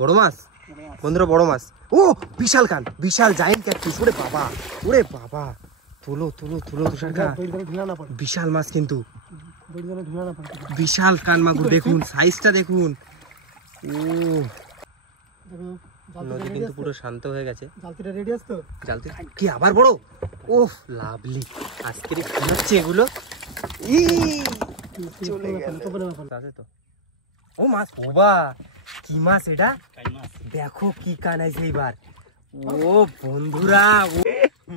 বড় মাছ বন্ধুরা, বড় মাছ। ও বিশাল কান, বিশাল জায়েন্ট ক্যাটফিশ। ওরে বাবা, ওরে বাবা, তোলো তোলো তোলো তুষারকা, বিশাল মাছ কিন্তু, বিশাল কান মাগুর। দেখুন সাইজটা দেখুন। ও নদী কিন্তু পুরো শান্ত হয়ে গেছে। জালতি কি আবার বড়? ওহ লাভলি, আজকের খাওয়াচ্ছে এগুলো। চলে গেল তো। ও মাছ, বাবা কি মাছ এটা? দেখো কি কান আছে এইবার। ও বন্ধুরা,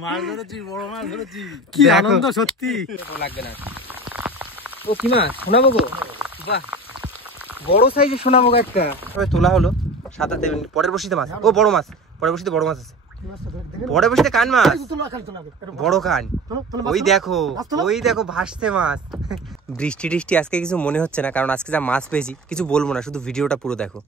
মাছ ধরেছি, বড় মাছ ধরেছি, কি আনন্দ সত্যি। লাগবে না। ও কি মাছ? শোনাবো গো, বাহ বড় সাইজের শোনাবো একটা। তবে তোলা হলো সাঁতার দেবেন। পরের বসিতে মাছ। ও বড় মাছ, পরের বসিতে বড় মাছ আছে। পরের বসিতে কান মাছ, বড় কান। ওই দেখো, ওই দেখো ভাসতে মাছ। বৃষ্টি টিষ্টি আজকে কিছু মনে হচ্ছে না, কারণ আজকে যা মাছ পেয়েছি কিছু বলবো না, শুধু ভিডিওটা পুরো দেখো।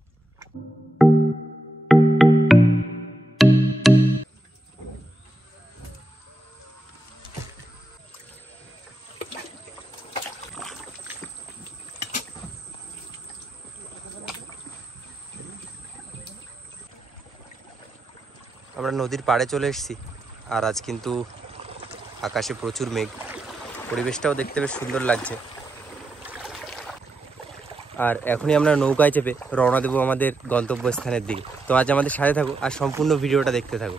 আমরা নদীর পাড়ে চলে এসেছি, আর আজ কিন্তু আকাশে প্রচুর মেঘ, পরিবেশটাও দেখতে বেশ সুন্দর লাগছে। আর এখনই আমরা নৌকায় চেপে রওনা দেবো আমাদের গন্তব্যস্থানের দিকে। তো আজ আমাদের সাথে থাকো আর সম্পূর্ণ ভিডিওটা দেখতে থাকো।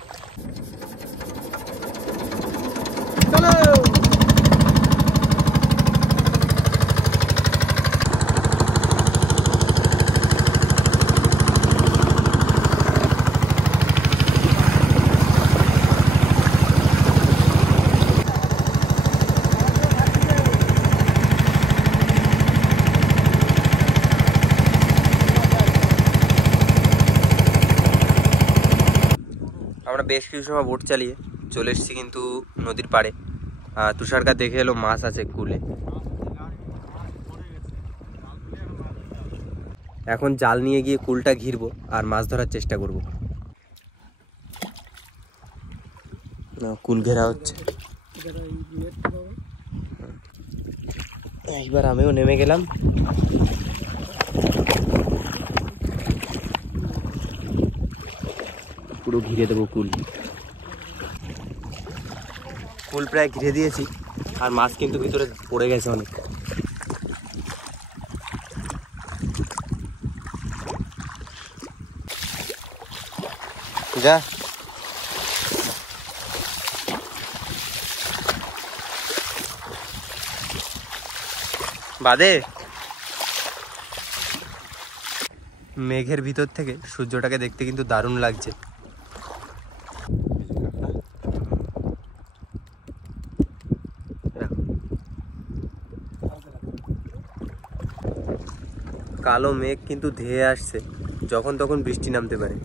আমরা বেশ কিছু সময় বোট চালিয়ে চলে এসেছি কিন্তু নদীর পাড়ে। তুষারকা দেখে এলো মাছ আছে কুলে। এখন জাল নিয়ে গিয়ে কুলটা ঘিরবো আর মাছ ধরার চেষ্টা করব। কুল ঘেরা হচ্ছে। এইবার আমিও নেমে গেলাম। পুরো ঘিরে দেবো কুল। কুল প্রায় ঘিরে দিয়েছি, আর মাছ কিন্তু ভিতরে পড়ে গেছে অনেক। যা বাদে। মেঘের ভিতর থেকে সূর্যটাকে দেখতে কিন্তু দারুণ লাগছে। কালো মেঘ কিন্তু ধেয়ে আসছে, যখন তখন বৃষ্টি নামতে পারে।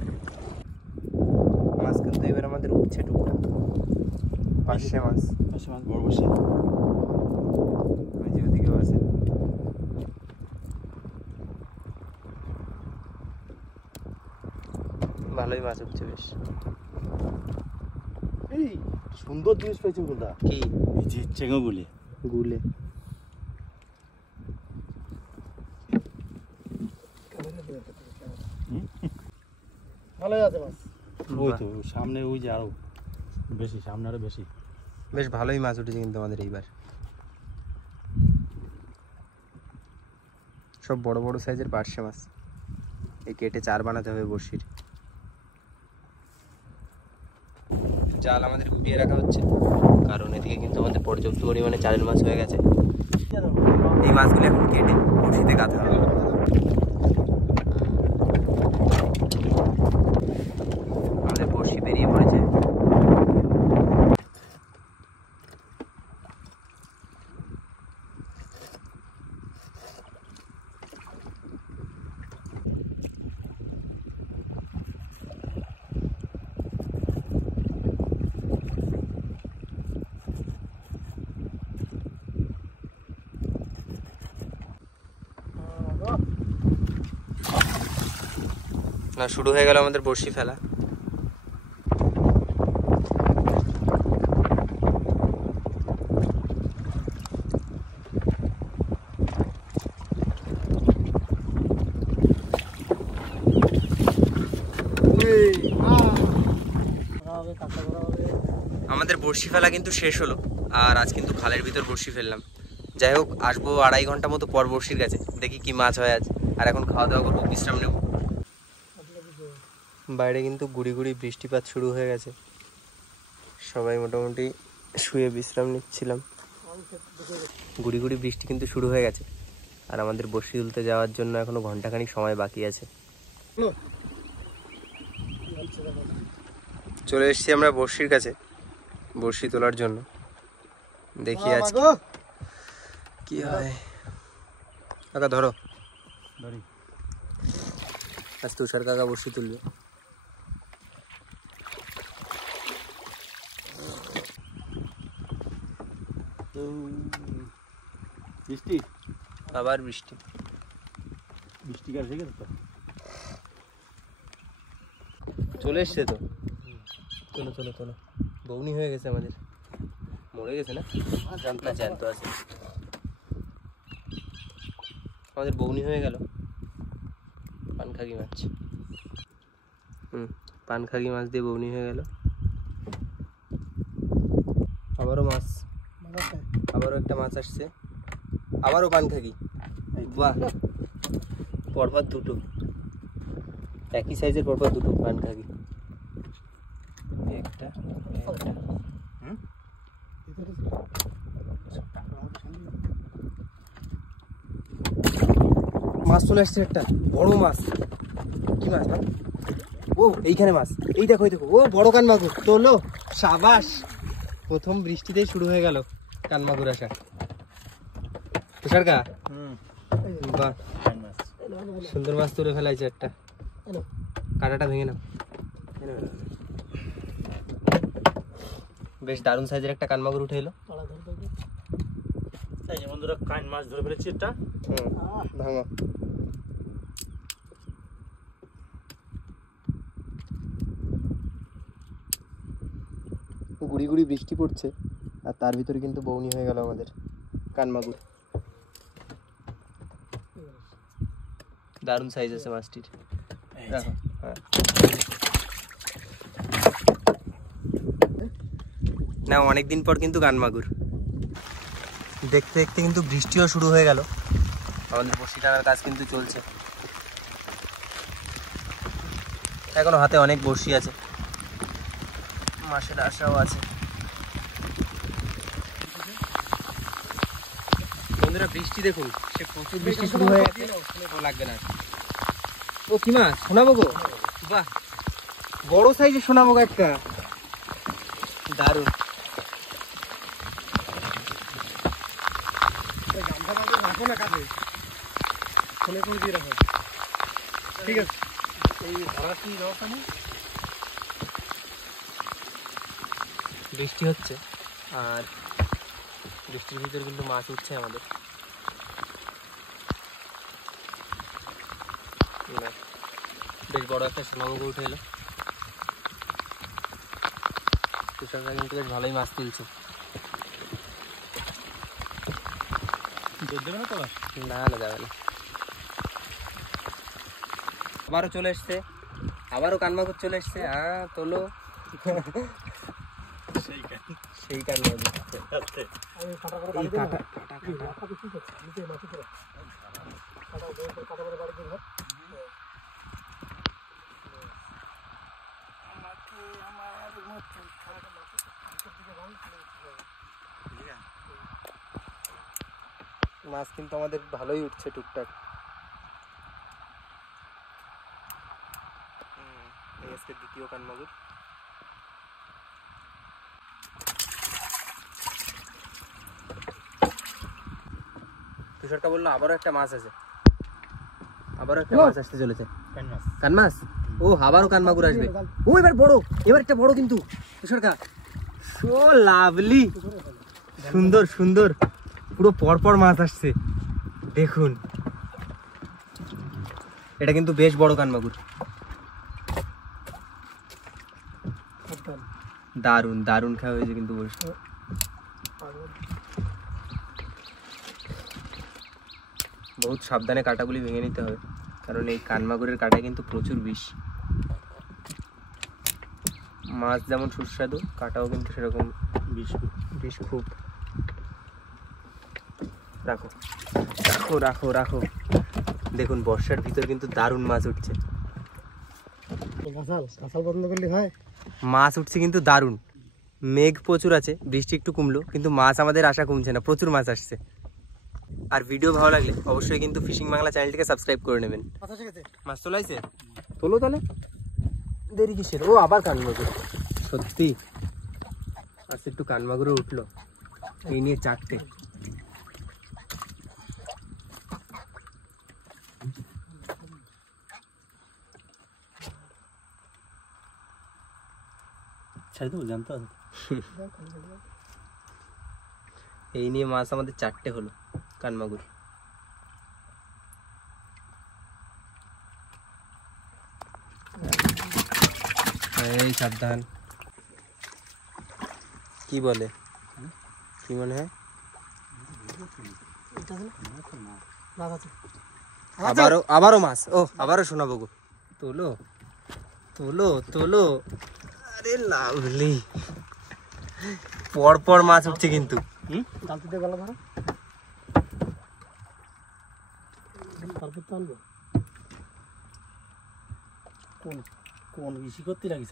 মাছ কিন্তু এবার আমাদের উঠছে টুকটাক। পার্শে মাছ, পার্শে মাছ বড় বসে ওদিকেও আছে। ভালোই মাছ উঠছে বেশ। এই সুন্দর জিনিস পেয়েছি কোনটা? কি? এই যে চেঙ্গা গুলে গুলে। ভালোই আছে মাছ। ওই তো সামনে, ওই যে আরো বেশি, সামনে আরো বেশি। বেশ ভালোই মাছ উঠেছে কিন্তু আমাদের এইবার। সব বড় বড় সাইজের পার্শে মাছ। এই কেটে চার বানাতে হবে বড়শির। জাল আমাদের গুটিয়ে রাখা হচ্ছে, কারণ এদিকে কিন্তু আমাদের পর্যাপ্ত পরিমাণে চারের মাছ হয়ে গেছে। এই মাছগুলো এখন কেটে বড়শিতে গাঁথা হবে। আমাদের বড়শি বেরিয়ে পড়েছে। না শুরু হয়ে গেল আমাদের বড়শি ফেলা। আমাদের বড়শি ফেলা কিন্তু শেষ হলো, আর আজ কিন্তু খালের ভিতর বড়শি ফেললাম। যাই হোক, আসবো 2.5 ঘন্টা মতো পর বড়শির কাছে, দেখি কি মাছ হয় আজ। আর এখন খাওয়া দাওয়া করবো, বিশ্রাম নেব। বাইরে কিন্তু গুড়ি গুড়ি বৃষ্টিপাত শুরু হয়ে গেছে, সবাই মোটামুটি শুয়ে বিশ্রাম নিচ্ছিলাম। গুড়ি গুড়ি বৃষ্টি কিন্তু শুরু হয়ে গেছে, আর আমাদের বড়শি তুলতে যাওয়ার জন্য এখনো ঘন্টাখানিক সময় বাকি আছে। চলে এসেছি আমরা বড়শির কাছে বড়শি তোলার জন্য, দেখি আজ কি হয়। কাকা ধরো, আজ তুষার কাকা বড়শি তুলবে। বৃষ্টি, আবার বৃষ্টি, বৃষ্টি কাল ঠিক আছে তো, চলে এসছে তো। তোলো তোলো তোলো, বৌনি হয়ে গেছে আমাদের, মরে গেছে না, না জ্যান্ত আছে। আমাদের বৌনি হয়ে গেল, পানখাগি মাছ। পানখাগি মাছ দিয়ে বৌনি হয়ে গেল। আবারও মাছ, আবারও একটা মাছ আসছে, আবারও পানখাগি। বাহ, পরপর দুটো, একই সাইজের পরপর দুটো পানখাগি। একটা মাছ চলে আসছে, একটা বড় মাছ। কি মাছ ভাই? ও এইখানে মাছ, এই দেখো এই দেখো, ও বড় কানমাগুর তোলো। সাবাস, প্রথম বৃষ্টিতেই শুরু হয়ে গেল কানমাগুর আসা। তুষারকা, বাহ, সুন্দর মাছ তুলে ফেলাইছে একটা। কাঁটাটা ভেঙে নাও। বেশ দারুণ সাইজের একটা কানমাগুর উঠে এলো। এই যে বন্ধুরা, কান মাছ ধরে ফেলেছি একটা। ভাঙো। গুড়ি গুড়ি বৃষ্টি পড়ছে, আর তার ভিতরে কিন্তু বৌনি হয়ে গেল আমাদের কানমাগুর। দারুণ সাইজ আছে মাছটির। দেখো, হ্যাঁ না, অনেকদিন পর কিন্তু কানমাগুর। দেখতে দেখতে কিন্তু বৃষ্টিও শুরু হয়ে গেল, আমাদের বড়শি টানার কাজ কিন্তু চলছে। এখনো হাতে অনেক বড়শি আছে, মাছের আশাও আছে। বন্ধুরা বৃষ্টি দেখুন, সে প্রচুর বৃষ্টি শুরু হয়ে গেছে, লাগবে না। ও কি মাছ? সোনামগো। বাহ, বড় সাইজের সোনামগো একটা, দারুণ। ঠিক আছে, বৃষ্টি হচ্ছে, আর বৃষ্টির ভিতরে কিন্তু মাছ উঠছে আমাদের। বেশ বড় একটা সোনামগো উঠে এলো। তুষাররা কিন্তু বেশ ভালোই মাছ তুলছে। না না, যাবে না। আবারও চলে এসছে, আবারও কানমাগুর চলে এসছে। হ্যাঁ তোলো, সেই কানমাগুর। মাছ কিন্তু আমাদের ভালোই উঠছে টুকটাক। আজকে দ্বিতীয় কানমাগুর। তুষারকা বললো আবারও একটা মাছ আছে, আবারও একটা মাছ আসতে চলেছে। কান মাছ? ও আবারও কানমাগুর আসবে। ও এবার বড়, এবার একটা বড় কিন্তু তুষারকা। সো লাভলি, সুন্দর সুন্দর, পুরো পরপর মাছ আসছে দেখুন। এটা কিন্তু বেশ বড় কানমাগুর, দারুন দারুন খাওয়া হয়েছে কিন্তু। বহুত সাবধানে কাঁটাগুলি ভেঙে নিতে হবে, কারণ এই কানমাগুরের কাঁটায় কিন্তু প্রচুর বিষ। মাছ যেমন সুস্বাদু, কাটাও কিন্তু সেরকম বিস্কুট বেশ খুব। রাখো রাখো রাখো রাখো। দেখুন বর্ষার ভিতর কিন্তু দারুণ মাছ উঠছে। কাঁচাল বন্ধ করলে হয়। মাছ উঠছে কিন্তু দারুণ। মেঘ প্রচুর আছে, বৃষ্টি একটু কমলো, কিন্তু মাছ আমাদের আশা কমছে না, প্রচুর মাছ আসছে। আর ভিডিও ভালো লাগলে অবশ্যই কিন্তু ফিশিং বাংলা চ্যানেলটিকে সাবস্ক্রাইব করে নেবেন। মাছ তোলাইছে, তোলো তাহলে, দেরি কিসের? ও আবার কানমাগুর, সত্যি আজ একটু কানমাগুরও উঠলো। এই নিয়ে 4টে। ছাই তো জানতো। এই নিয়ে মাছ আমাদের 4টে হলো কানমাগুর। এই সাবধান। কি বলে, কি মনে হয়? আবারও মাছ। ও আবারও শোনাবো গো। তোলো তোলো তোলো। আরে লাভলি, পর মাছ উঠছে কিন্তু। কোন ইসি করতে লাগিস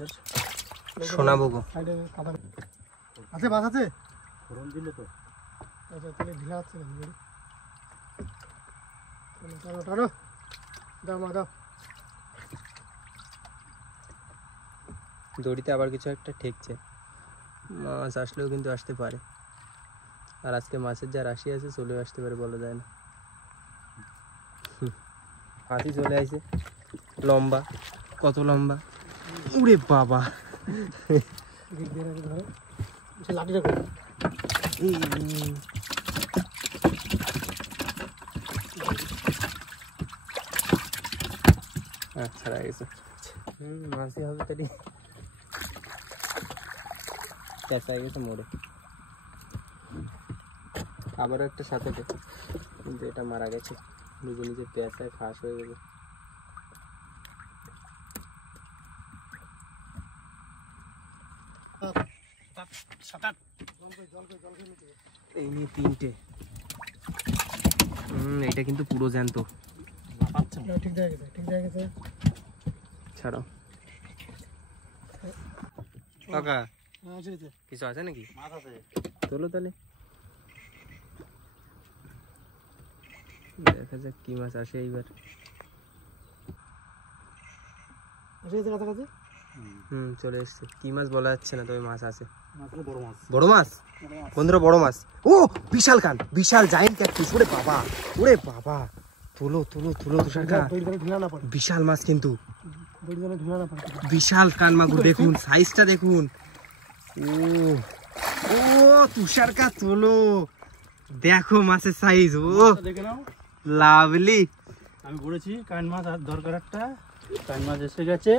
শোনাবো গো। আছে মাছ আছে, ফোড়ন দিলে তো ঢিলা আছে। টানো দাও মা দাও। দড়িতে আবার কিছু একটা ঠেকছে, মাছ আসলেও কিন্তু আসতে পারে। আর আজকে মাছের যা রাশি আছে চলেও আসতে পারে, বলা যায় না। হাতি চলে আসে, লম্বা, কত লম্বা! উড়ে বাবা, লাঠিটা করে আচ্ছা গেছে। মাছই হবে তাহলে, পেঁচা গেছে মোড়ে। আবারও একটা সাথে, কিন্তু এটা মারা গেছে, নিজে নিজে পেঁচায় ফাঁস হয়ে গেছে। এই নিয়ে 3টে। এটা কিন্তু পুরো জ্যান্ত। ঠিক জায়গাতে, ঠিক জায়গাতে ছাড়াও কাকা, কিছু আছে নাকি? মাছ আছে, তোলো তাহলে, দেখা যাক কি মাছ আসে এইবার। চলে এসছে। কি মাছ বলা যাচ্ছে না, তবে মাছ আছে। বড় মাছ, বড় মাছ বন্ধুরা, বড় মাছ। ও বিশাল কান, বিশাল জায়েন্ট ক্যাটফিশ। ওরে বাবা, ওরে বাবা, তোলো তোলো তোলো তুষারকা, বিশাল মাছ কিন্তু, বিশাল কান মাগুর। দেখুন সাইজটা দেখুন। ও ও তুষারকা তোলো, দেখো মাছের সাইজ। ও দেখে নাও, লাভলি। আমি বলেছি কান মাছ আর দরকার একটা, কান মাছ এসে গেছে,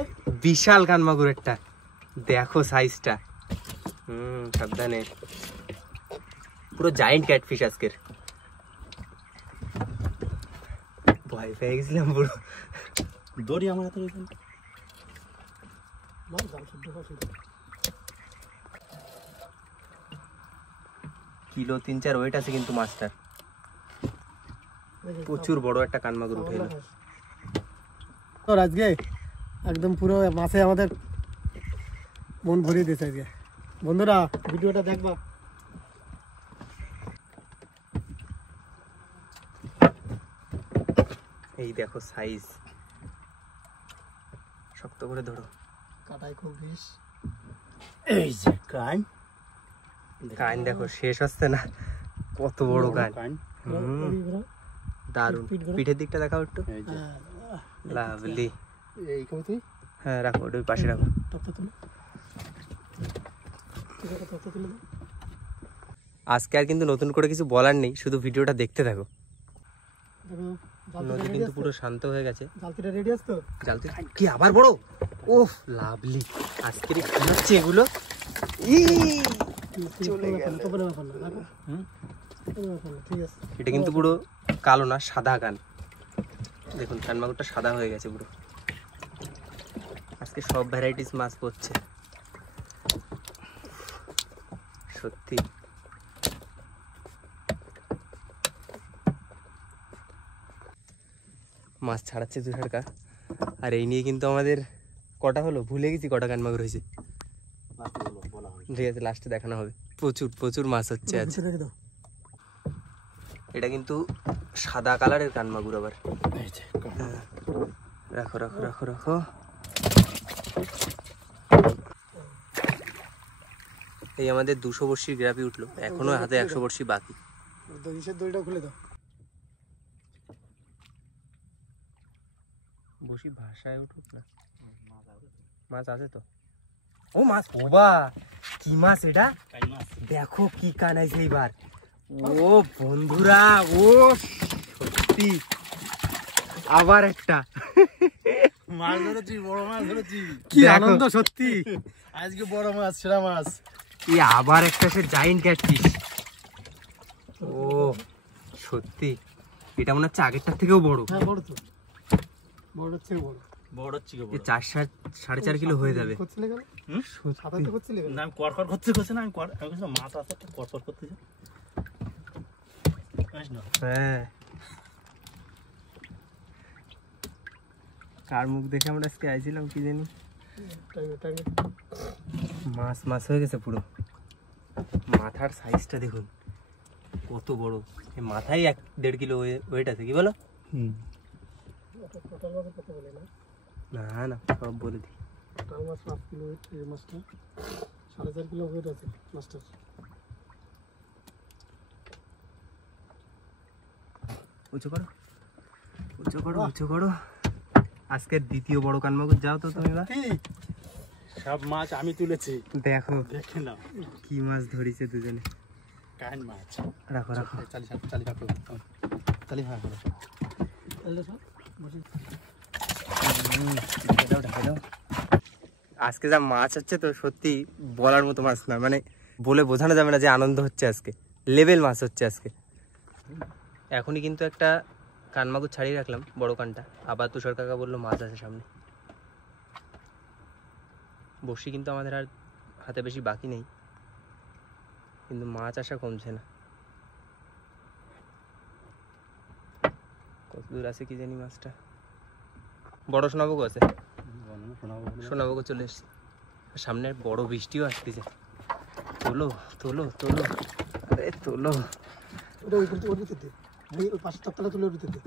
বিশাল কান মাগুর একটা, দেখো সাইজটা। সাবধানে, পুরো জায়েন্ট ক্যাটফিশ আজকের। ভয় পেয়ে গেছিলাম পুরো। দড়ি আমার হাতে কিলো 3-4 ওয়েট আছে কিন্তু মাছটার। প্রচুর বড় একটা কানমাগুর উঠে এলো। আজকে একদম পুরো মাছে আমাদের মন ভরিয়ে দিয়েছে আজকে। বন্ধুরা ভিডিওটা দেখবা। এই দেখো সাইজ, শক্ত করে ধরো। কাটাই খুব বিষ। এই যে কান, কান দেখো শেষ হচ্ছে না, কত বড় কান। দারুন। পিঠের দিকটা দেখাও একটু। লাভলি। হ্যাঁ রাখো, ওটা পাশে রাখো। আজকে আর কিন্তু নতুন করে কিছু বলার নেই, শুধু ভিডিওটা দেখতে থাকো। নদী কিন্তু পুরো শান্ত হয়ে গেছে। জালতিটা রেডি আছে তো? জালতি কি আবার বড়? ওফ লাভলি, আজকের কি হচ্ছে এগুলো? চলে গেল। ঠিক আছে, এটা কিন্তু পুরো কালো না, সাদা কান। দেখুন কানমাগুরটা সাদা হয়ে গেছে পুরো। আজকে সব ভ্যারাইটিস মাছ পড়ছে। সত্যি মাছ ছাড়াচ্ছে তুষারকা। আর এই নিয়ে কিন্তু আমাদের কটা হলো ভুলে গেছি, কটা কানমাগুর হয়েছে। ঠিক আছে, লাস্টে দেখানো হবে। প্রচুর প্রচুর মাছ হচ্ছে আজ। এটা কিন্তু সাদা কালারের কানমাগুর আবার। রাখো রাখো রাখো রাখো। এই আমাদের 200 বর্ষির গ্রাপি উঠলো, এখনো হাতে 100 বর্ষি বাকি। দড়িটা খুলে দাও। বসি ভাষায় উঠুক না, মাছ আছে তো। ও মাছ, ওবা কি মাছ এটা, দেখো কি কান আছে এইবার। ও বন্ধুরা, ও সত্যি আবার একটা মাছ ধরেছি, বড় মাছ ধরেছি, কি আনন্দ সত্যি। আজকে বড় মাছ, সেরা মাছ। এই আবার একটা সে জায়ান্ট ক্যাটফিশ। ও সত্যি এটা মনে হচ্ছে আগেরটার থেকেও বড়। হ্যাঁ বড় তো, বড় থেকে বড়, বড় থেকে বড়। 4-4.5 কিলো হয়ে যাবে। করছিলে কেন? সাঁতারতে করছিলে কেন? না আমি করকর করতে করছে না, আমি কিছু মাছ আছে একটা করকর করতেছে। হ্যাঁ, কার মুখ দেখে আমরা আজকে আইছিলাম কি জানি, মাছ মাছ হয়ে গেছে পুরো। মাথার সাইজটা দেখুন কত বড়, এই মাথায় 1-1.5 কিলো ওয়েট আছে, কি বলো? না না সব বলে দিই। টোটাল মাছ 5 কিলো ওয়েট, এই মাছটা 4.5 কিলো ওয়েট আছে মাছটার। উঁচু করো উঁচু করো উঁচু করো। আজকের দ্বিতীয় বড় কানমাগুর। যাও তো তুমি বা। সব মাছ আমি তুলেছি, দেখো দেখে নাও কি মাছ ধরিছে দুজনে। কান মাছ। রাখো রাখো। চালি রাখো, চালি হ্যাঁ করো। আজকে যা মাছ হচ্ছে তো সত্যি বলার মতো মাছ না, মানে বলে বোঝানো যাবে না যে আনন্দ হচ্ছে আজকে। লেভেল মাছ হচ্ছে আজকে। এখনই কিন্তু একটা কানমাগুর ছাড়িয়ে রাখলাম, বড় কানটা। আবার তুষার কাকা বললো মাছ আছে সামনে। বড়শি কিন্তু আমাদের আর হাতে বেশি বাকি নেই, কিন্তু মাছ আসা কমছে না। কত দূর আছে কি জানি মাছটা। বড় সোনাবগো আছে, সোনাবগো চলে এসছে। সামনে বড় বৃষ্টিও আসতেছে। তোলো তোলো তোলো, আরে তোলো। ওটা ওই করতে ওর ভিতরে ওই পাঁচ তক্তাটা তুলে ওর ভিতরে।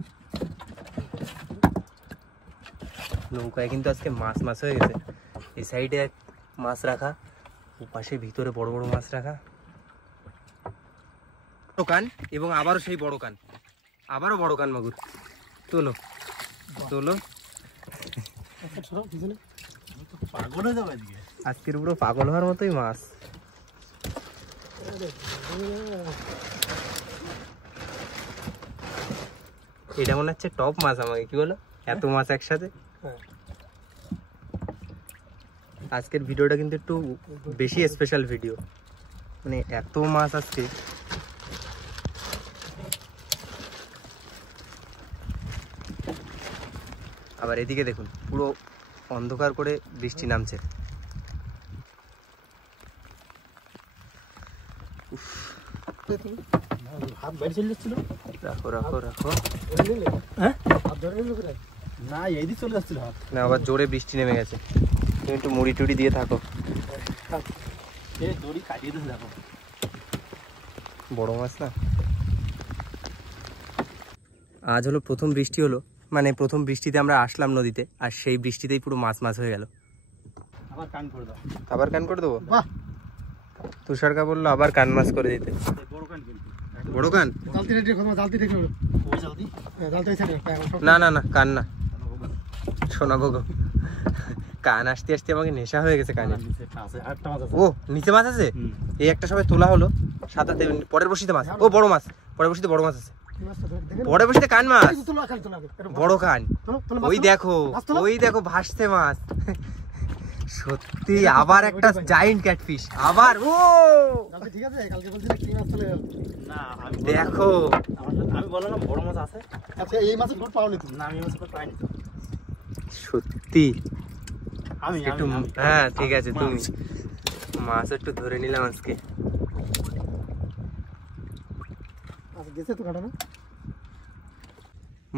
নৌকায় কিন্তু আজকে মাছ মাছ হয়ে গেছে। এই সাইডে মাছ রাখা, ও পাশে ভিতরে বড় বড় মাছ রাখা। বড় কান এবং আবারও সেই বড় কান, আবারও বড় কান মাগুর। তোলো তোলো। পাগল হয়ে যাবে আজকে। আজকের পুরো পাগল হওয়ার মতোই মাছ। এটা মনে হচ্ছে টপ মাছ আমাকে, কি বলো? এত মাছ একসাথে। আজকের ভিডিওটা কিন্তু একটু বেশি স্পেশাল ভিডিও, মানে এত মাছ আজকে। আবার এদিকে দেখুন পুরো অন্ধকার করে বৃষ্টি নামছে। হাত বাইরে চলে যাচ্ছিল। রাখো রাখো রাখো। হ্যাঁ হাত ধরে নিল কোথায়? না এই দিক চলে যাচ্ছিল হাত। না আবার জোরে বৃষ্টি নেমে গেছে। তুমি একটু মুড়ি টুড়ি দিয়ে থাকো। এই দড়ি কাটিয়ে দিতে দেখো। বড় মাছ না। আজ হলো প্রথম বৃষ্টি হলো, মানে প্রথম বৃষ্টিতে আমরা আসলাম নদীতে, আর সেই বৃষ্টিতেই পুরো মাছ মাছ হয়ে গেল। আবার কান করে দাও। আবার কান করে দেবো? বাহ, তুষারকা বললো আবার কান মাছ করে দিতে। বড় কান কিন্তু। বড় কান? জালতি রেডি করো, জালতি রেডি করো। ওই জলদি। জালতি এসে না না না, কান না, শোনাবো গো। কান আসতে আসতে আমাকে নেশা হয়ে গেছে কানে। আছে আটটা মাছ আছে। ও নিচে মাছ আছে? এই একটা সবাই তোলা হলো, সাঁতারতে পরের বসিতে মাছ। ও বড় মাছ, পরের বসিতে বড় মাছ আছে। পরের বসিতে কান মাছ, বড় কান। ওই দেখো ওই দেখো ভাসছে মাছ। সত্যি আবার একটা জায়ান্ট ক্যাটফিশ। আবার ও ঠিক আছে, কালকে বলছিলে কি মাছ চলে গেল। না আমি দেখো, আমি বললাম বড় মাছ আছে। আচ্ছা এই মাছের গোট পাওনি তুমি? না আমি মাছ পাইনি। সত্যি আমি একটু, হ্যাঁ ঠিক আছে, তুমি মাছ একটু ধরে নিলাম আজকে। গেছে তো কাটানো।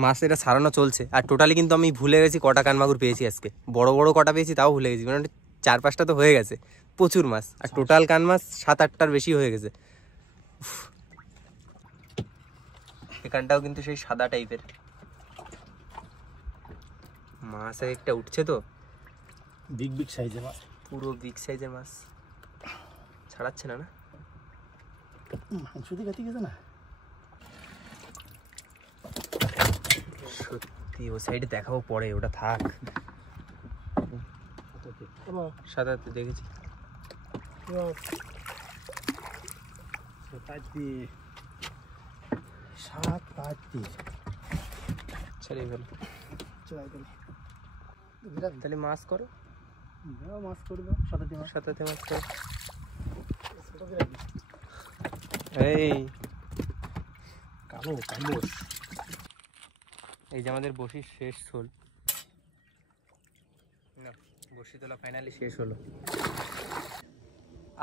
মাছ এটা সারানো চলছে। আর টোটালি কিন্তু আমি ভুলে গেছি কটা কানমাগুর পেয়েছি আজকে। বড় বড় কটা পেয়েছি তাও ভুলে গেছি, মানে 4-5টা তো হয়ে গেছে। প্রচুর মাছ। আর টোটাল কান মাছ 7-8টার বেশি হয়ে গেছে। উফ। এখানটাও কিন্তু সেই সাদা টাইপের মাছ একটা উঠছে তো, বিগ বিগ সাইজের মাছ, পুরো বিগ সাইজের মাছ। ছাড়াচ্ছে না না, মাংস দিয়ে কাটি গেছে না। সত্যি ও সাইডে দেখাবো পরে, ওটা থাক। সাদাতে দেখেছি। ছাড়িয়ে ফেলো। তাহলে মাছ করো, মাছ করবে সাথে মাছ। সাথে মাছ করো। এই কালো কালো। এই যে আমাদের বসির শেষ শোল। না, বসি তোলা ফাইনালি শেষ হলো।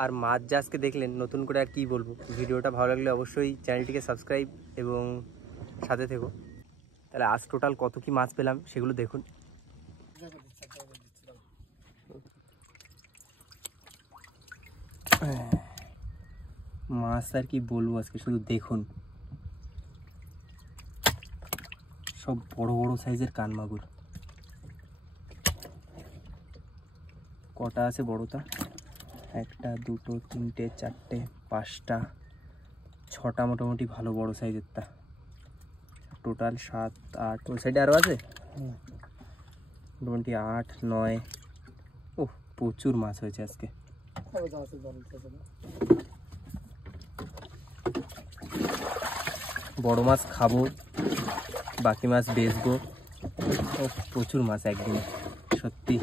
আর মাছ যা আজকে দেখলেন, নতুন করে আর কি বলবো। ভিডিওটা ভালো লাগলে অবশ্যই চ্যানেলটিকে সাবস্ক্রাইব এবং সাথে থেকো। তাহলে আজ টোটাল কত কি মাছ পেলাম সেগুলো দেখুন। মাছ আর কি বলবো আজকে, শুধু দেখুন। সব বড় বড় সাইজের কানমাগুর। কটা আছে বড়টা? 1টা 2টো 3টে 4টে 5টা 6টা মোটামুটি ভালো বড় সাইজেরটা। টোটাল 7 8, ওই সাইডে আরও আছে মোটামুটি 8 9। ওহ, প্রচুর মাছ হয়েছে আজকে। বড় মাছ খাবো, বাকি মাছ বেচবো। ও প্রচুর মাছ একদিনে, সত্যি।